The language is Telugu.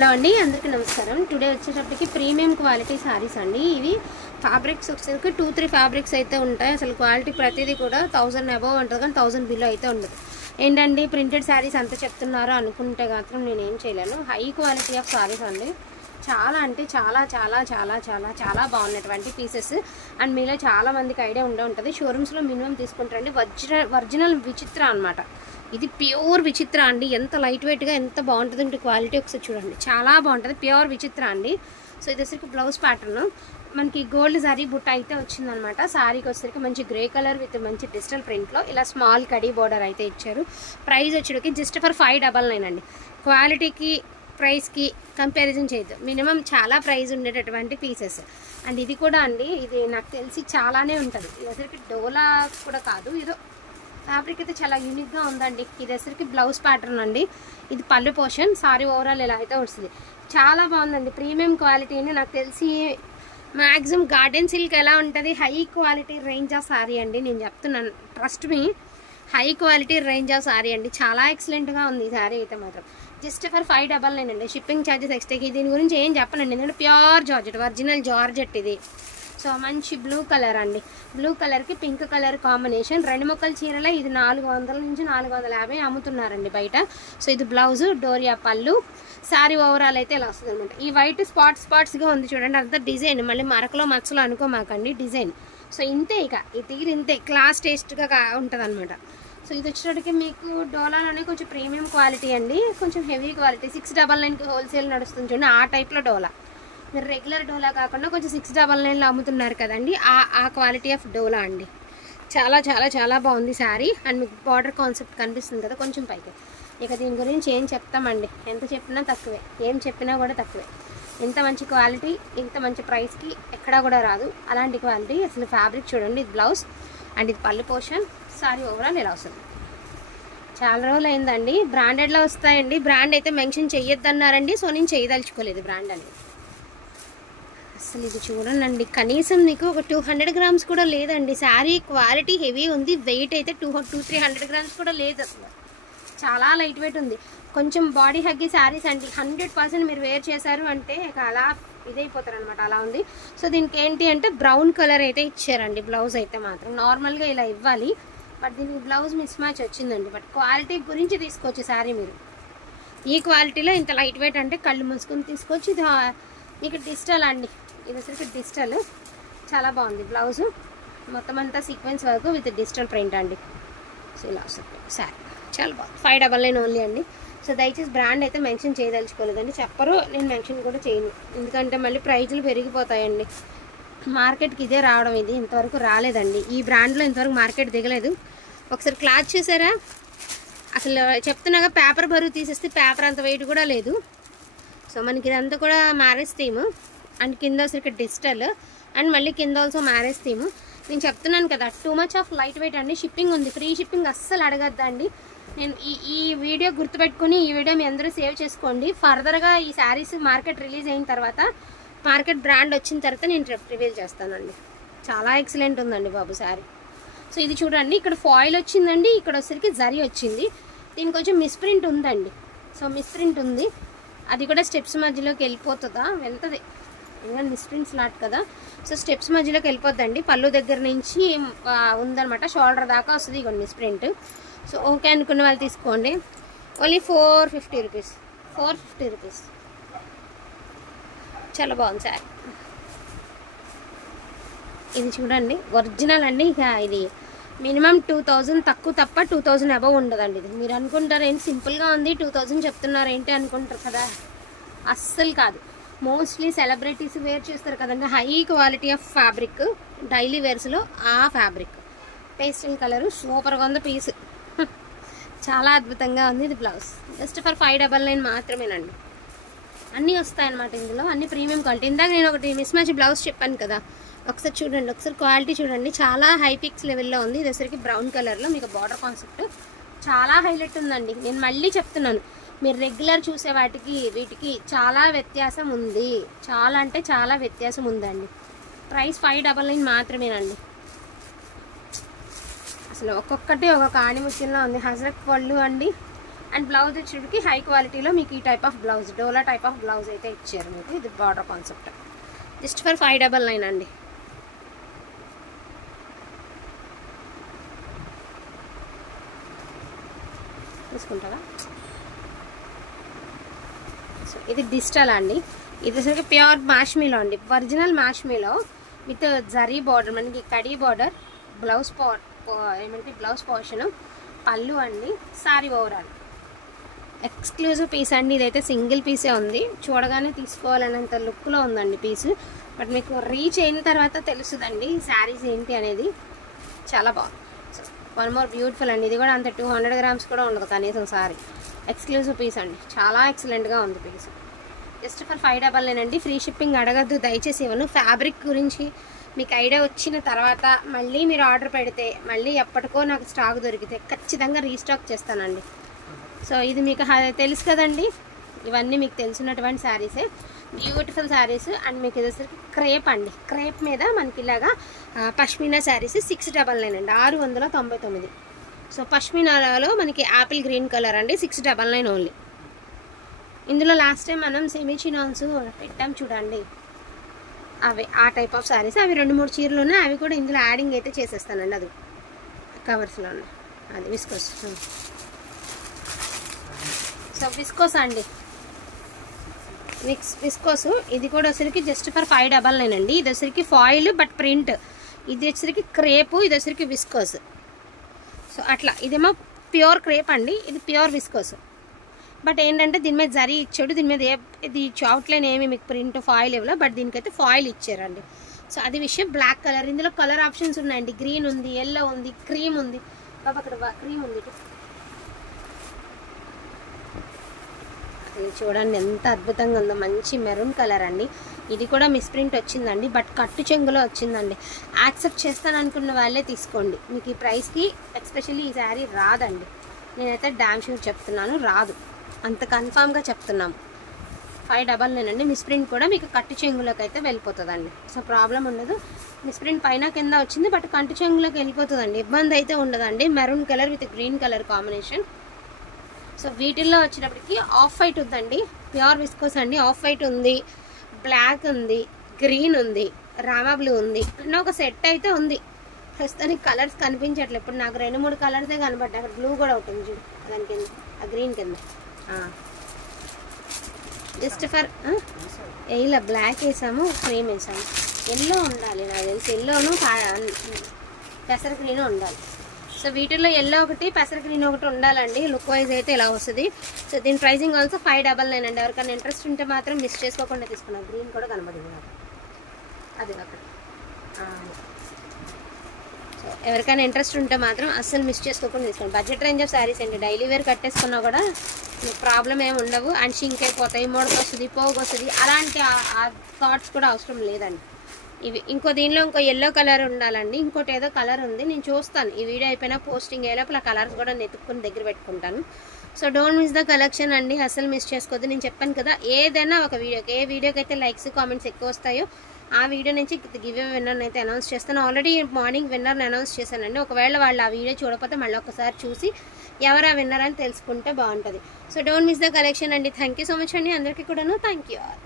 హలో అండి, అందరికీ నమస్కారం. టుడే వచ్చేటప్పటికి ప్రీమియం క్వాలిటీ శారీస్ అండి. ఇవి ఫ్యాబ్రిక్స్ వచ్చేసరికి 2-3 ఫ్యాబ్రిక్స్ అయితే ఉంటాయి. అసలు క్వాలిటీ ప్రతిదీ కూడా 1000 అబవ్ ఉంటుంది, కానీ 1000 బిలో అయితే ఉండదు. ఏంటండి ప్రింటెడ్ శారీస్ అంత చెప్తున్నారు అనుకుంటే మాత్రం నేను ఏం చేయలేను. హై క్వాలిటీ ఆఫ్ శారీస్ అండి. చాలా అంటే చాలా చాలా చాలా చాలా చాలా బాగున్నటువంటి పీసెస్. అండ్ మీలో చాలా మందికి ఐడియా ఉంటుంది. షోరూమ్స్లో మినిమం తీసుకుంటారండి. ఒరిజినల్ విచిత్ర అనమాట. ఇది ప్యూర్ విచిత్ర అండి. ఎంత లైట్ వెయిట్గా ఎంత బాగుంటుంది అంటే క్వాలిటీ ఒకసారి చూడండి, చాలా బాగుంటుంది. ప్యూర్ విచిత్ర అండి. సో ఇది వచ్చరికి బ్లౌజ్ ప్యాటర్న్ మనకి గోల్డ్ జరీ బుట్ట అయితే వచ్చిందనమాట. శారీకి వచ్చేసరికి మంచి గ్రే కలర్ విత్ మంచి డిజిటల్ ప్రింట్లో ఇలా స్మాల్ కడీ బోర్డర్ అయితే ఇచ్చారు. ప్రైస్ వచ్చేటికి జస్ట్ ఫర్ 599 అండి. క్వాలిటీకి ప్రైస్కి కంపారిజన్ చేయొద్దు. మినిమం చాలా ప్రైస్ ఉండేటటువంటి పీసెస్. అండ్ ఇది కూడా అండి, ఇది నాకు తెలిసి చాలానే ఉంటుంది. ఇది వచ్చరికి డోలా కూడా కాదు, ఏదో ఫ్యాబ్రిక్ అయితే చాలా యూనిక్గా ఉందండి. ఇది వచ్చరికి బ్లౌజ్ ప్యాటర్న్ అండి. ఇది పళ్ళు పోర్షన్. సారీ ఓవరాల్ ఇలా అయితే వస్తుంది. చాలా బాగుందండి. ప్రీమియం క్వాలిటీని నాకు తెలిసి మ్యాక్సిమం గార్డెన్ సిల్క్ ఎలా ఉంటుంది, high quality range of sari అండి. నేను చెప్తున్నాను, trust me, high quality range of sari అండి. చాలా ఎక్సలెంట్గా ఉంది ఈ శారీ అయితే మాత్రం. జస్ట్ ఫర్ 599 అండి. షిప్పింగ్ ఛార్జెస్ ఎక్స్ట్రాకి. దీని గురించి ఏం చెప్పనండి, ఎందుకంటే ప్యూర్ జార్జెట్, ఒరిజినల్ జార్జెట్ ఇది. సో మంచి బ్లూ కలర్ అండి. బ్లూ కలర్కి పింక్ కలర్ కాంబినేషన్. 2 ముక్కల చీరలే. ఇది 400 నుంచి 450 అమ్ముతున్నారండి బయట. సో ఇది బ్లౌజు, డోరియా పళ్ళు. శారీ ఓవరాల్ అయితే ఇలా వస్తుంది అనమాట. ఈ వైట్ స్పాట్స్గా ఉంది చూడండి, అంతా డిజైన్. మళ్ళీ మరకలో మచ్చలో అనుకోమాకండి, డిజైన్. సో ఇంతే, ఇక ఈ తీరు ఇంతే క్లాస్ టేస్ట్గా ఉంటుంది అనమాట. సో ఇది వచ్చేటప్పటికి మీకు డోలాలోనే కొంచెం ప్రీమియం క్వాలిటీ అండి, కొంచెం హెవీ క్వాలిటీ. 699కి హోల్సేల్ నడుస్తుంది చూడండి, ఆ టైప్లో డోలా. మీరు రెగ్యులర్ డోలా కాకుండా కొంచెం 699లో అమ్ముతున్నారు కదండి, ఆ క్వాలిటీ ఆఫ్ డోలా అండి. చాలా చాలా చాలా బాగుంది శారీ. అండ్ మీకు బార్డర్ కాన్సెప్ట్ కనిపిస్తుంది కదా కొంచెం పైకి. ఇక దీని గురించి ఏం చెప్తామండి, ఎంత చెప్పినా తక్కువే, ఏం చెప్పినా కూడా తక్కువే. ఇంత మంచి క్వాలిటీ ఇంత మంచి ప్రైస్కి ఎక్కడా కూడా రాదు అలాంటి క్వాలిటీ. అసలు ఫ్యాబ్రిక్ చూడండి, ఇది బ్లౌజ్ అండ్ ఇది పళ్ళు పోర్షన్. శారీ ఓవరాల్ ఇలా వస్తుంది. చాలా రోజులు అయిందండి. బ్రాండెడ్లో వస్తాయండి. బ్రాండ్ అయితే మెన్షన్ చెయ్యొద్దన్నారండి, సో నేను చేయదలుచుకోలేదు బ్రాండ్ అనేది. అసలు ఇది చూడండి, కనీసం మీకు ఒక 200 గ్రామ్స్ కూడా లేదండి. శారీ క్వాలిటీ హెవీ ఉంది. వెయిట్ అయితే 200-300 గ్రామ్స్ కూడా లేదు. అసలు చాలా లైట్ వెయిట్ ఉంది. కొంచెం బాడీ హగ్గి శారీస్ అండి. 100% మీరు వేర్ చేశారు అంటే అలా ఇదైపోతారు అనమాట, అలా ఉంది. సో దీనికి ఏంటి అంటే బ్రౌన్ కలర్ అయితే ఇచ్చారండి. బ్లౌజ్ అయితే మాత్రం నార్మల్గా ఇలా ఇవ్వాలి, బట్ దీనికి బ్లౌజ్ మిస్ మ్యాచ్ వచ్చిందండి. బట్ క్వాలిటీ గురించి తీసుకోవచ్చు శారీ మీరు. ఈ క్వాలిటీలో ఇంత లైట్ వెయిట్ అంటే కళ్ళు మూసుకొని తీసుకోవచ్చు. ఇది మీకు డిజిటల్ అండి. ఇది వచ్చేసి డిజిటల్, చాలా బాగుంది. బ్లౌజు మొత్తం అంతా సీక్వెన్స్ వరకు విత్ డిజిటల్ ప్రింట్ అండి. సో ఇలా వస్తుంది శారీ, చాలా బాగుంది. 599 ఓన్లీ అండి. సో దయచేసి బ్రాండ్ అయితే మెన్షన్ చేయదలుచుకోలేదండి, చెప్పరు, నేను మెన్షన్ కూడా చేయను. ఎందుకంటే మళ్ళీ ప్రైజులు పెరిగిపోతాయండి. మార్కెట్కి ఇదే రావడం, ఇది ఇంతవరకు రాలేదండి. ఈ బ్రాండ్లో ఇంతవరకు మార్కెట్ దిగలేదు. ఒకసారి క్లాత్ చూసారా, అసలు చెప్తున్నాగా పేపర్ బరువు తీసేస్తే పేపర్ అంత వెయిట్ కూడా లేదు. సో మనకి ఇదంతా కూడా మ్యారేజ్ థీమ్. అండ్ కింద వచ్చరికి డిజిటల్, అండ్ మళ్ళీ కింద ఆల్సో మ్యారేజ్ థీమ్. నేను చెప్తున్నాను కదా, too much of light weight అండి. షిప్పింగ్ ఉంది, ఫ్రీ షిప్పింగ్ అస్సలు అడగద్దండి. నేను ఈ వీడియో గుర్తుపెట్టుకుని ఈ వీడియో మీ అందరూ సేవ్ చేసుకోండి. ఫర్దర్గా ఈ శారీస్ మార్కెట్ రిలీజ్ అయిన తర్వాత, మార్కెట్ బ్రాండ్ వచ్చిన తర్వాత నేను రివీల్ చేస్తానండి. చాలా ఎక్సలెంట్ ఉందండి బాబు శారీ. సో ఇది చూడండి, ఇక్కడ ఫాయిల్ వచ్చిందండి, ఇక్కడ వచ్చరికి జరీ వచ్చింది. దీనికి కొంచెం మిస్ప్రింట్ ఉందండి. సో మిస్ప్రింట్ ఉంది, అది కూడా స్టెప్స్ మధ్యలోకి వెళ్ళిపోతుందా, వెళ్తుంది. ఎందుకంటే మిస్ప్రింట్ స్లాట్ కదా, సో స్టెప్స్ మధ్యలోకి వెళ్ళిపోద్దండి. పళ్ళు దగ్గర నుంచి ఉందనమాట, షోల్డర్ దాకా వస్తుంది ఇక మిస్ప్రింట్. సో ఓకే అనుకున్న వాళ్ళు తీసుకోండి. Only 450 rupees. 450 రూపీస్. చాలా బాగుంది సార్. ఇది చూడండి, ఒరిజినల్ అండి. ఇక ఇది మినిమం 2000 తక్కువ తప్ప 2000 అబవ్ ఉండదండి. ఇది మీరు అనుకుంటారు ఏంటి సింపుల్గా ఉంది 2000 చెప్తున్నారు ఏంటి అనుకుంటారు కదా, అస్సలు కాదు. మోస్ట్లీ సెలబ్రిటీస్ వేర్ చేస్తారు కదండి, high quality of fabric. Daily వేర్స్లో ఆ ఫ్యాబ్రిక్ పేస్టల్ కలరు సూపర్గా ఉంది పీస్. చాలా అద్భుతంగా ఉంది. ఇది బ్లౌజ్ జస్ట్ ఫర్ 599 మాత్రమేనండి. అన్నీ వస్తాయన్నమాట ఇందులో, అన్ని ప్రీమియం క్వాలిటీ. ఇందాక నేను ఒకటి మిస్ మ్యాచ్ బ్లౌజ్ చెప్పాను కదా, ఒకసారి చూడండి, ఒకసారి క్వాలిటీ చూడండి. చాలా హై పిక్స్ లెవెల్లో ఉంది. ఇది వచ్చరికి బ్రౌన్ కలర్లో మీకు బార్డర్ కాన్సెప్ట్ చాలా హైలైట్ ఉందండి. నేను మళ్ళీ చెప్తున్నాను, మీరు రెగ్యులర్ చూసే వీటికి చాలా వ్యత్యాసం ఉంది. చాలా అంటే చాలా వ్యత్యాసం ఉందండి. ప్రైస్ 599 మాత్రమేనండి. అసలు ఒక్కొక్కటి ఒక్కొక్క ఆణిముత్యంలో ఉంది. హజరత్ పళ్ళు అండి, అండ్ బ్లౌజ్ వచ్చేటికి హై క్వాలిటీలో మీకు ఈ type of blouse, dola type of blouse అయితే ఇచ్చారు మీకు. ఇది బార్డర్ కాన్సెప్ట్, జస్ట్ ఫర్ 599 అండి. తీసుకుంటారా? సో ఇది డిజిటల్ అండి. ఇది వచ్చేసరికి ప్యూర్ మ్యాష్మీలో అండి, ఒరిజినల్ మ్యాష్మీలో విత్ జరీ బార్డర్, మనకి కడీ బార్డర్, బ్లౌజ్ ఏమంటే బ్లౌజ్ పోర్షన్, పళ్ళు అండి, సారీ ఓవరాల్ ఎక్స్క్లూజివ్ పీస్ అండి. ఇదైతే సింగిల్ పీసే ఉంది, చూడగానే తీసుకోవాలనేంత లుక్లో ఉందండి పీసు. బట్ మీకు రీచ్ అయిన తర్వాత తెలుస్తుందండి శారీస్ ఏంటి అనేది. చాలా బాగుంది. సో వన్ మోర్ బ్యూటిఫుల్ అండి. ఇది కూడా అంత 200 grams కూడా ఉండదు కనీసం సారీ. ఎక్స్క్లూజివ్ పీస్ అండి, చాలా ఎక్సలెంట్గా ఉంది పీస్. జస్ట్ ఫర్ 599 అండి. ఫ్రీ షిప్పింగ్ అడగద్దు దయచేసి. ఇవ్వను. ఫ్యాబ్రిక్ గురించి మీకు ఐడియా వచ్చిన తర్వాత మళ్ళీ మీరు ఆర్డర్ పెడితే మళ్ళీ ఎప్పటికో నాకు స్టాక్ దొరికితే ఖచ్చితంగా రీస్టాక్ చేస్తానండి. సో ఇది మీకు తెలుసు కదండి, ఇవన్నీ మీకు తెలిసినటువంటి శారీసే, బ్యూటిఫుల్ శారీస్. అండ్ మీకు ఇది వచ్చేసరికి క్రేప్ అండి. క్రేప్ మీద మనకి ఇలాగా పష్మీనా శారీస్ 699 అండి, 699. సో పష్మీనాలో మనకి యాపిల్ గ్రీన్ కలర్ అండి, 699 ఓన్లీ. ఇందులో లాస్ట్ టైం మనం సెమీ చినాన్స్ పెట్టాం చూడండి, అవి ఆ టైప్ ఆఫ్ శారీస్. అవి 2-3 చీరలు ఉన్నాయి, అవి కూడా ఇందులో యాడింగ్ అయితే చేసేస్తానండి. అది కవర్స్లో ఉన్నాయి, అది విస్కోస్. సో విస్కోస్ అండి, విస్కోస్. ఇది కూడా వచ్చరికి జస్ట్ ఫర్ 599 అండి. ఇది వచ్చరికి ఫాయిల్ బట్ ప్రింట్, ఇది వచ్చరికి క్రేపు, ఇది వచ్చరికి విస్కోస్. సో అట్లా ఇదేమో ప్యూర్ క్రేప్ అండి, ఇది ప్యూర్ విస్కోస్. బట్ ఏంటంటే దీని మీద జరీ ఇచ్చాడు, దీని మీద ఇది అవుట్లైన్ ఏమి మీకు ప్రింట్ ఫాయిల్ ఇవ్వలే, బట్ దీనికైతే ఫాయిల్ ఇచ్చారండి. సో అది విషయం. బ్లాక్ కలర్, ఇందులో కలర్ ఆప్షన్స్ ఉన్నాయండి. గ్రీన్ ఉంది, ఎల్లో ఉంది, క్రీమ్ ఉంది. బాబా అక్కడ క్రీమ్ ఉంది, ఇది చూడండి ఎంత అద్భుతంగా ఉందో. మంచి మెరూన్ కలర్ అండి. ఇది కూడా మిస్ప్రింట్ వచ్చిందండి, బట్ కట్టు చెంగులో వచ్చిందండి. యాక్సెప్ట్ చేస్తాను అనుకున్న వాళ్ళే తీసుకోండి. మీకు ఈ ప్రైస్కి ఎస్పెషల్లీ ఈ శారీ రాదండి. నేనైతే డామ్ షూర్ చెప్తున్నాను, రాదు, అంత కన్ఫామ్గా చెప్తున్నాము. 599 అండి. మిస్ప్రింట్ కూడా మీకు కట్టు చెంగులోకి అయితే వెళ్ళిపోతుందండి. సో ప్రాబ్లం ఉండదు. మిస్ప్రింట్ పైన కింద వచ్చింది, బట్ కట్టు చెంగులోకి వెళ్ళిపోతుందండి, ఇబ్బంది అయితే ఉండదండి. Maroon colour with green colour combination. So వీటిల్లో వచ్చినప్పటికి ఆఫ్ వైట్ ఉందండి, ప్యూర్ విస్కోస్ అండి. ఆఫ్ వైట్ ఉంది, బ్లాక్ ఉంది, గ్రీన్ ఉంది, రామా బ్లూ ఉంది, అన్న ఒక సెట్ అయితే ఉంది. ప్రస్తుతానికి కలర్స్ కనిపించట్లేదు. ఇప్పుడు నాకు 2-3 కలర్సే కనబడ్డాయి. అక్కడ బ్లూ కూడా ఉంటుంది చూడు, దాని కింద ఆ గ్రీన్ కింద. జస్ట్ ఫర్ ఇలా బ్లాక్ వేసాము, క్రీమ్ వేసాము. ఎల్లో ఉండాలి నాకు తెలిసి, ఎల్లోను పెసర గ్రీన్ ఉండాలి. సో వీటిల్లో ఎల్లో ఒకటి, పెసర గ్రీన్ ఒకటి ఉండాలండి. లుక్ వైజ్ అయితే ఇలా వస్తుంది. సో దీని ప్రైజింగ్ ఆల్సో 599 అండి. ఎవరికైనా ఇంట్రెస్ట్ ఉంటే మాత్రం మిస్ చేసుకోకుండా తీసుకున్నాను. గ్రీన్ కూడా కనబడింది నాకు, అది అక్కడ. సో ఎవరికైనా ఇంట్రెస్ట్ ఉంటే మాత్రం అస్సలు మిస్ చేసుకోకుండా తీసుకోండి. బడ్జెట్ రేంజ్ ఆఫ్ శారీస్ అండి. డైలీ వేర్ కట్టేసుకున్నా కూడా మీకు ప్రాబ్లం ఏమి ఉండవు. అండ్ షింక్ అయిపోతాయి, ముడకు వస్తుంది, పోగు వస్తుంది, అలాంటి ఆ థాట్స్ కూడా అవసరం లేదండి. ఇవి దీనిలో ఇంకో ఎల్లో కలర్ ఉండాలండి. ఇంకోటి ఏదో కలర్ ఉంది, నేను చూస్తాను. ఈ వీడియో అయిపోయినా పోస్టింగ్ అయ్యేలోపల కలర్స్ కూడా నెతుక్కుని దగ్గర పెట్టుకుంటాను. So don't miss the collection అండి, అసలు మిస్ చేసుకోవద్దు. నేను చెప్పాను కదా, ఏదైనా ఒక వీడియోకి, ఏ వీడియోకి అయితే లైక్స్ కామెంట్స్ ఎక్కువ వస్తాయో ఆ వీడియో నుంచి గివ్ అవే విన్నర్ని అయితే అనౌన్స్ చేస్తాను. ఆల్రెడీ మార్నింగ్ విన్నర్ని అనౌన్స్ చేశానండి. ఒకవేళ వాళ్ళు ఆ వీడియో చూడకపోతే మళ్ళీ ఒకసారి చూసి ఎవరు ఆ విన్నర్ అని తెలుసుకుంటే బాగుంటుంది. So don't miss the collection అండి. థ్యాంక్ యూ సో మచ్ అండి అందరికీ కూడాను. Thank you all.